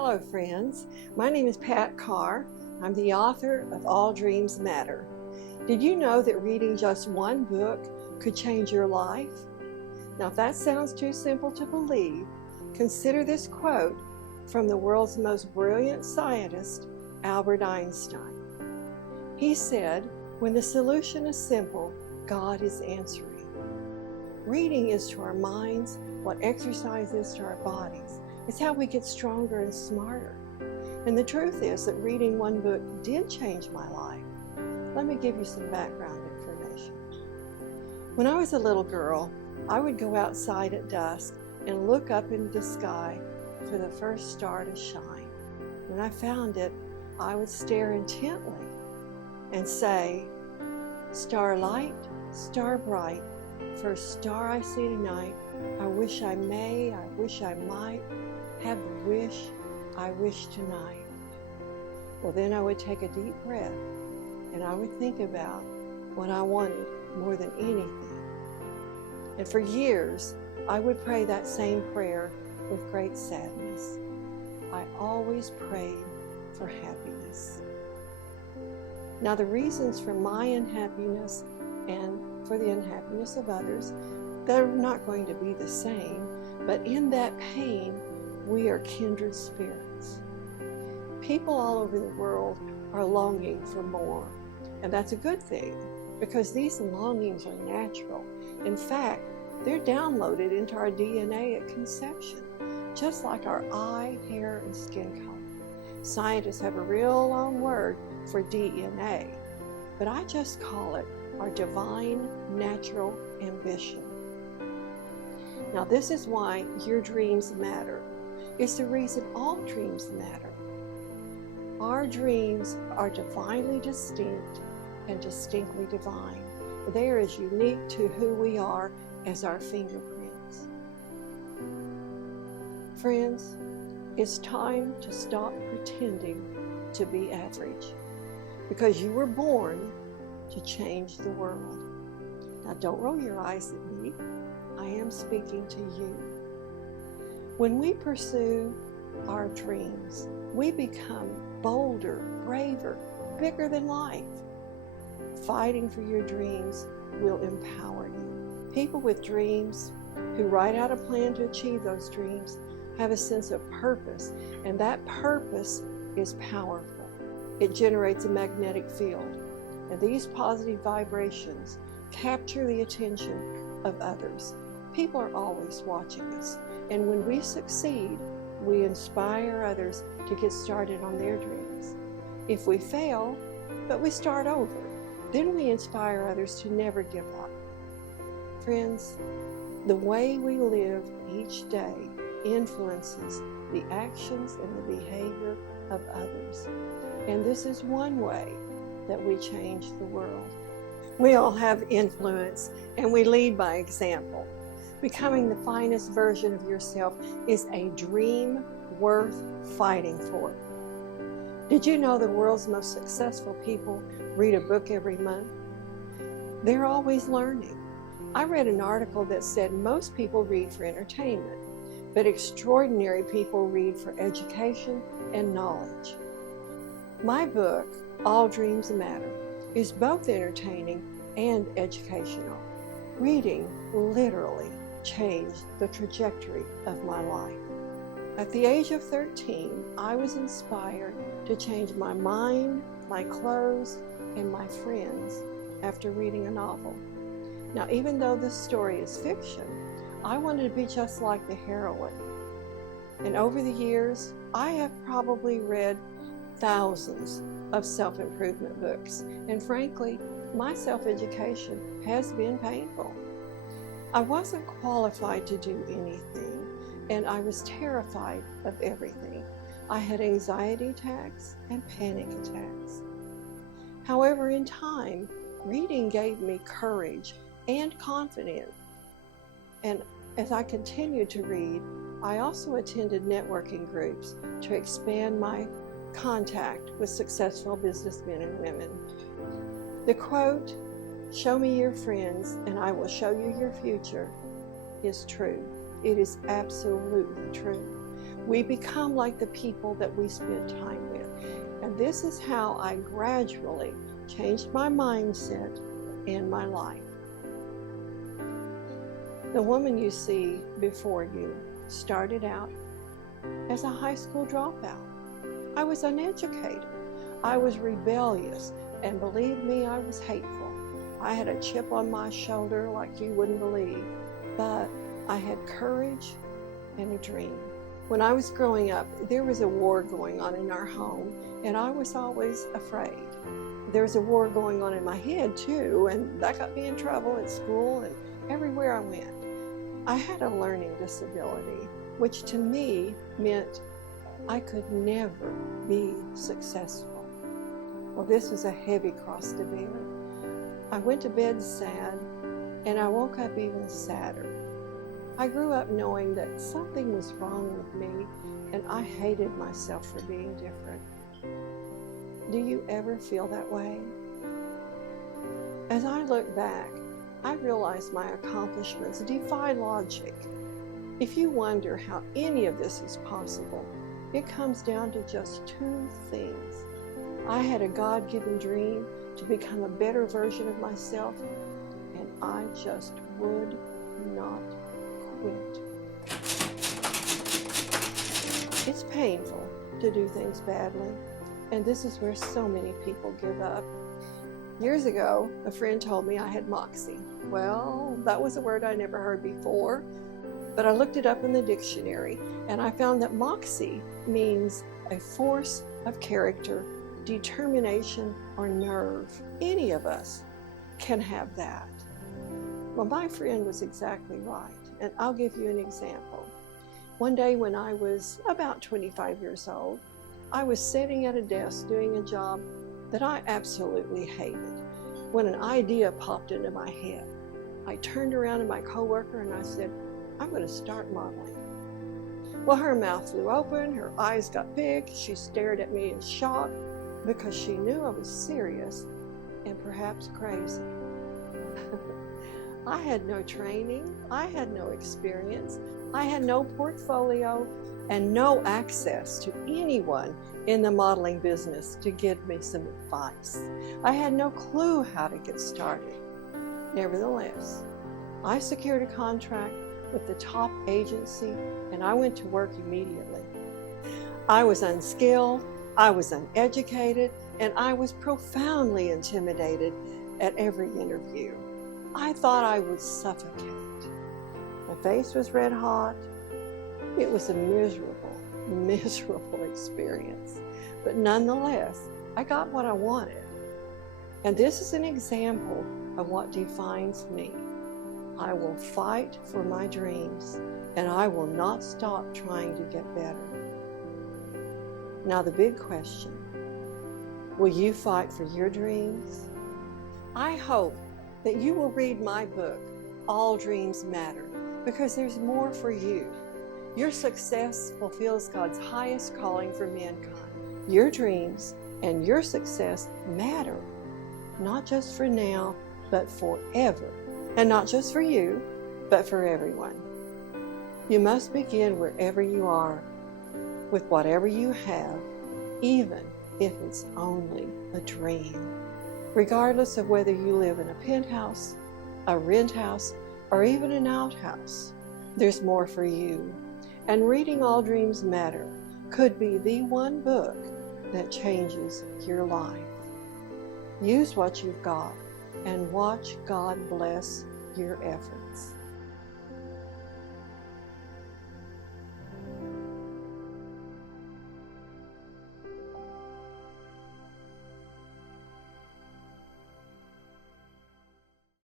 Hello friends, my name is Carr. I'm the author of All Dreams Matter. Did you know that reading just one book could change your life? Now if that sounds too simple to believe, consider this quote from the world's most brilliant scientist, Albert Einstein. He said, "When the solution is simple, God is answering." Reading is to our minds what exercise is to our bodies. It's how we get stronger and smarter. And the truth is that reading one book did change my life. Let me give you some background information. When I was a little girl, I would go outside at dusk and look up into the sky for the first star to shine. When I found it, I would stare intently and say, "Star light, star bright, first star I see tonight, I wish I may, I wish I might, have the wish I wish tonight." Well, then I would take a deep breath and I would think about what I wanted more than anything. And for years, I would pray that same prayer with great sadness. I always prayed for happiness. Now, the reasons for my unhappiness and for the unhappiness of others, they're not going to be the same, but in that pain, we are kindred spirits. People all over the world are longing for more, and that's a good thing because these longings are natural. In fact, they're downloaded into our DNA at conception, just like our eye, hair, and skin color. Scientists have a real long word for DNA, but I just call it our divine natural ambition. Now, this is why your dreams matter. It's the reason all dreams matter. Our dreams are divinely distinct and distinctly divine. They are as unique to who we are as our fingerprints. Friends, it's time to stop pretending to be average because you were born to change the world. Now, don't roll your eyes at me. I am speaking to you. When we pursue our dreams, we become bolder, braver, bigger than life. Fighting for your dreams will empower you. People with dreams who write out a plan to achieve those dreams have a sense of purpose, and that purpose is powerful. It generates a magnetic field, and these positive vibrations capture the attention of others. People are always watching us, and when we succeed, we inspire others to get started on their dreams. If we fail, but we start over, then we inspire others to never give up. Friends, the way we live each day influences the actions and the behavior of others. And this is one way that we change the world. We all have influence, and we lead by example. Becoming the finest version of yourself is a dream worth fighting for. Did you know the world's most successful people read a book every month? They're always learning. I read an article that said most people read for entertainment, but extraordinary people read for education and knowledge. My book, All Dreams Matter, is both entertaining and educational. Reading literally changed the trajectory of my life. At the age of 13, I was inspired to change my mind, my clothes, and my friends after reading a novel. Now, even though this story is fiction, I wanted to be just like the heroine. And over the years, I have probably read thousands of self-improvement books. And frankly, my self-education has been painful. I wasn't qualified to do anything, and I was terrified of everything. I had anxiety attacks and panic attacks. However, in time, reading gave me courage and confidence. And as I continued to read, I also attended networking groups to expand my contact with successful businessmen and women. The quote, "Show me your friends and I will show you your future," is true. It is absolutely true. We become like the people that we spend time with. And this is how I gradually changed my mindset in my life. The woman you see before you started out as a high school dropout. I was uneducated. I was rebellious, and believe me, I was hateful. I had a chip on my shoulder like you wouldn't believe, but I had courage and a dream. When I was growing up, there was a war going on in our home, and I was always afraid. There was a war going on in my head too, and that got me in trouble at school and everywhere I went. I had a learning disability, which to me meant I could never be successful. Well, this was a heavy cross to bear. I went to bed sad, and I woke up even sadder. I grew up knowing that something was wrong with me, and I hated myself for being different. Do you ever feel that way? As I look back, I realize my accomplishments defy logic. If you wonder how any of this is possible, it comes down to just two things. I had a God-given dream to become a better version of myself, and I just would not quit. It's painful to do things badly, and this is where so many people give up. Years ago, a friend told me I had moxie. Well, that was a word I never heard before, but I looked it up in the dictionary, and I found that moxie means a force of character, determination, or nerve. Any of us can have that. Well, my friend was exactly right, and I'll give you an example. One day when I was about 25 years old, I was sitting at a desk doing a job that I absolutely hated when an idea popped into my head. I turned around to my coworker and I said, I'm going to start modeling. Well, her mouth flew open, her eyes got big, she stared at me in shock because she knew I was serious and perhaps crazy. I had no training, I had no experience, I had no portfolio, and no access to anyone in the modeling business to give me some advice. I had no clue how to get started. Nevertheless, I secured a contract with the top agency, and I went to work immediately. I was unskilled, I was uneducated, and I was profoundly intimidated at every interview. I thought I would suffocate. My face was red hot. It was a miserable experience. But nonetheless, I got what I wanted. And this is an example of what defines me. I will fight for my dreams, and I will not stop trying to get better. Now the big question, will you fight for your dreams? I hope that you will read my book, All Dreams Matter, because there's more for you. Your success fulfills God's highest calling for mankind. Your dreams and your success matter, not just for now, but forever. And not just for you, but for everyone. You must begin wherever you are, with whatever you have, even if it's only a dream. Regardless of whether you live in a penthouse, a rent house, or even an outhouse, there's more for you. And reading All Dreams Matter could be the one book that changes your life. Use what you've got and watch God bless your efforts.